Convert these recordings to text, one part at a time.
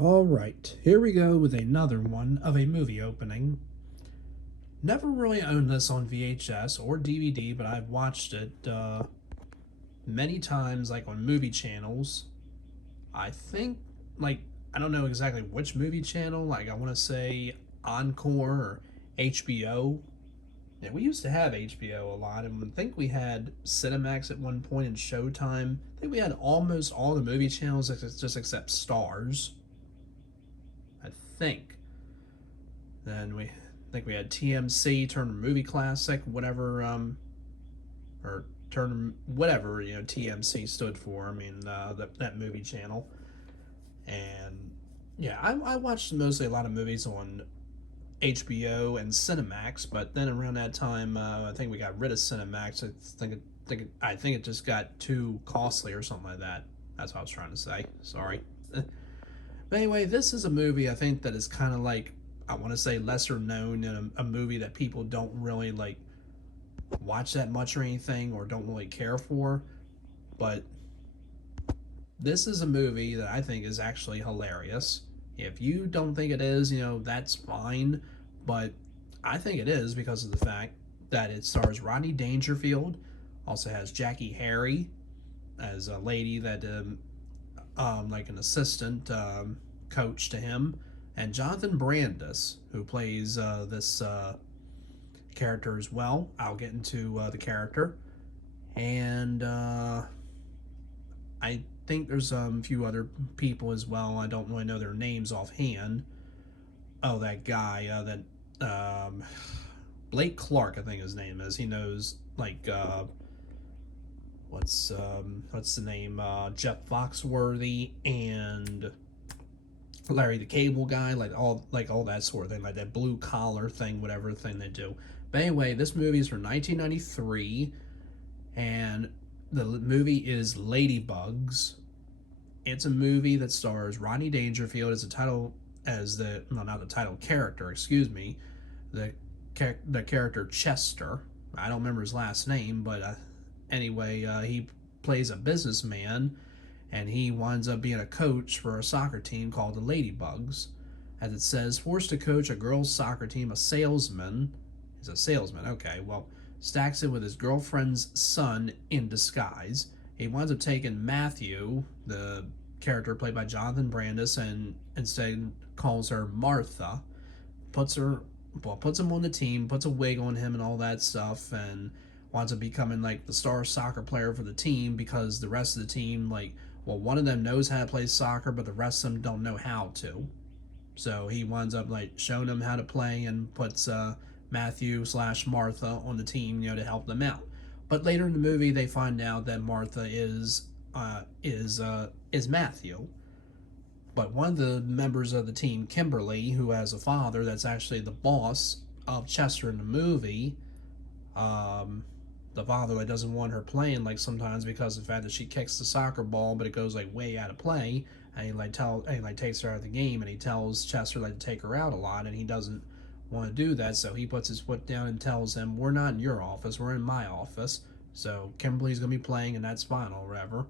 Alright, here we go with another one of a movie opening. Never really owned this on VHS or DVD, but I've watched it many times, like on movie channels. I think, like, I don't know exactly which movie channel, like, I want to say Encore or HBO. Yeah, we used to have HBO a lot, and I think we had Cinemax at one point and Showtime. I think we had almost all the movie channels just except Stars, I think. Then we think we had TMC, Turner Movie Classic, whatever, or Turner, whatever TMC stood for. I mean, that movie channel. And yeah, I watched mostly a lot of movies on HBO and Cinemax, but then around that time, I think we got rid of Cinemax. I think it just got too costly or something like that. That's what I was trying to say. Sorry. But anyway, this is a movie I think that is kind of like, I want to say, lesser known, and a movie that people don't really like watch that much or anything, or don't really care for. But this is a movie that I think is actually hilarious. If you don't think it is, that's fine. But I think it is because of the fact that it stars Rodney Dangerfield, also has Jackie Harry as a lady that like an assistant coach to him, and Jonathan Brandis, who plays this character as well. I'll get into the character, and I think there's a few other people as well. I don't really know their names offhand. Oh, that guy, that Blake Clark, I think his name is. He knows like what's the name? Jeff Foxworthy and Larry the Cable Guy, like all that sort of thing, like that blue collar thing, whatever thing they do. But anyway, this movie is from 1993, and the movie is Ladybugs. It's a movie that stars Rodney Dangerfield as the title, as the no, not the title character, excuse me, the the character Chester. I don't remember his last name, but anyway, he plays a businessman, and he winds up being a coach for a soccer team called the Ladybugs. As it says, forced to coach a girls' soccer team, a salesman. He's a salesman, okay, well, stacks it with his girlfriend's son in disguise. He winds up taking Matthew, the character played by Jonathan Brandis, and instead calls her Martha. Puts her, well, puts him on the team, puts a wig on him and all that stuff, and winds up becoming like the star soccer player for the team because the rest of the team, like, well, one of them knows how to play soccer, but the rest of them don't know how to. So he winds up like showing them how to play and puts Matthew slash Martha on the team, to help them out. But later in the movie, they find out that Martha is Matthew. But one of the members of the team, Kimberly, who has a father that's actually the boss of Chester in the movie, um, the father that doesn't want her playing like sometimes because of the fact that she kicks the soccer ball, but it goes like way out of play, and he takes her out of the game, and he tells Chester like to take her out a lot, and he doesn't want to do that, so he puts his foot down and tells him, "We're not in your office, we're in my office." So Kimberly's gonna be playing, and that's fine or whatever.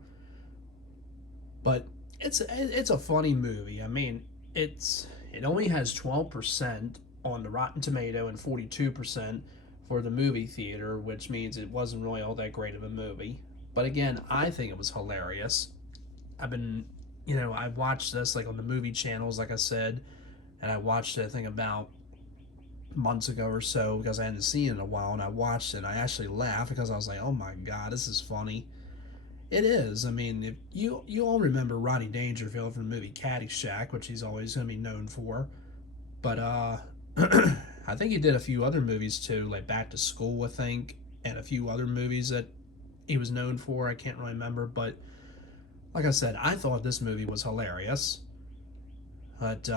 But it's a funny movie. I mean, it only has 12% on the Rotten Tomato and 42% for the movie theater, which means it wasn't really all that great of a movie. But again, I think it was hilarious. I've been, I watched this like on the movie channels, like I said, and I watched it I think about months ago or so because I hadn't seen it in a while, and I watched it and I actually laughed because I was like, oh my god, this is funny. It is. I mean, if you all remember Rodney Dangerfield from the movie Caddyshack, which he's always going to be known for. But I think he did a few other movies too, like Back to School, I think, and a few other movies that he was known for. I can't really remember, but like I said, I thought this movie was hilarious. But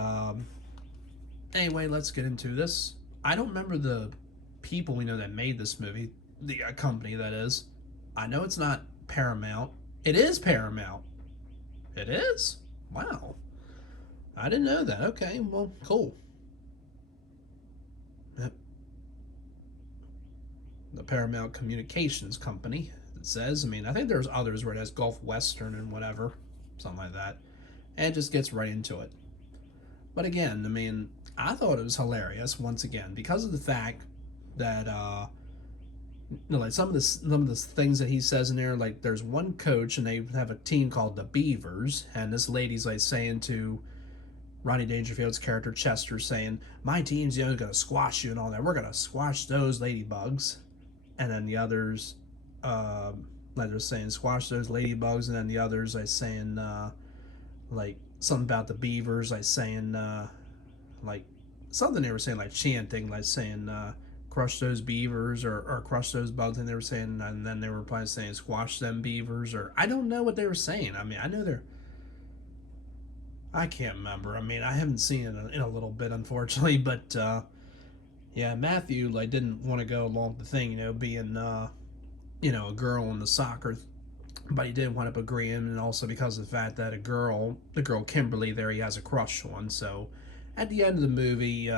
anyway, let's get into this. I don't remember the people that made this movie, the company that is. I know it's not Paramount. It is Paramount. It is? Wow. I didn't know that. Okay, well, cool. Yep. The Paramount Communications Company, it says. I mean, I think there's others where it has Gulf Western and whatever, something like that. And it just gets right into it. But again, I mean, I thought it was hilarious once again because of the fact that like some of the things that he says in there. Like there's one coach and they have a team called the Beavers, and this lady's like saying to Ronnie Dangerfield's character Chester, saying, "My team's gonna squash you and all that. We're gonna squash those ladybugs." And then the others, like they're saying, "Squash those ladybugs," and then the others like saying, like something about the beavers, like saying, like something they were saying, like chanting, like saying, "Crush those beavers," or "Crush those bugs," and they were saying, and then they were probably saying, "Squash them beavers," or I don't know what they were saying. I mean, I know they're I can't remember. I mean, I haven't seen it in a little bit, unfortunately. But yeah, Matthew like didn't want to go along with the thing, being a girl in the soccer, but he did wind up agreeing, and also because of the fact that the girl Kimberly, there he has a crush on. So at the end of the movie,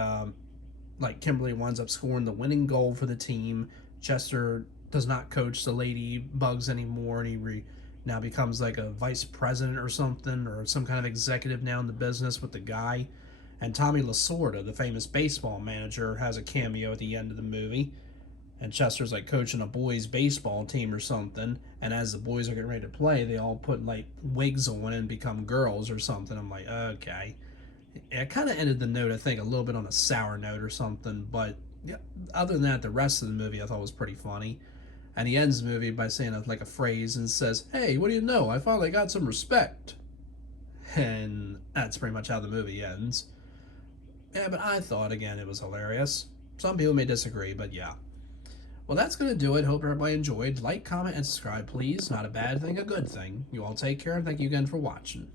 like Kimberly winds up scoring the winning goal for the team. Chester does not coach the Ladybugs anymore, and now becomes like a vice president or something, or some kind of executive now in the business with the guy. And Tommy Lasorda, the famous baseball manager, has a cameo at the end of the movie. And Chester's like coaching a boys' baseball team or something. And as the boys are getting ready to play, they all put like wigs on and become girls or something. I'm like, okay. It kind of ended the note, I think, a little bit on a sour note or something. But yeah, other than that, the rest of the movie I thought was pretty funny. And he ends the movie by saying like a phrase and says, "Hey, what do you know? I finally got some respect." And that's pretty much how the movie ends. Yeah, but I thought, again, it was hilarious. Some people may disagree, but yeah. Well, that's going to do it. Hope everybody enjoyed. Like, comment, and subscribe, please. Not a bad thing, a good thing. You all take care, and thank you again for watching.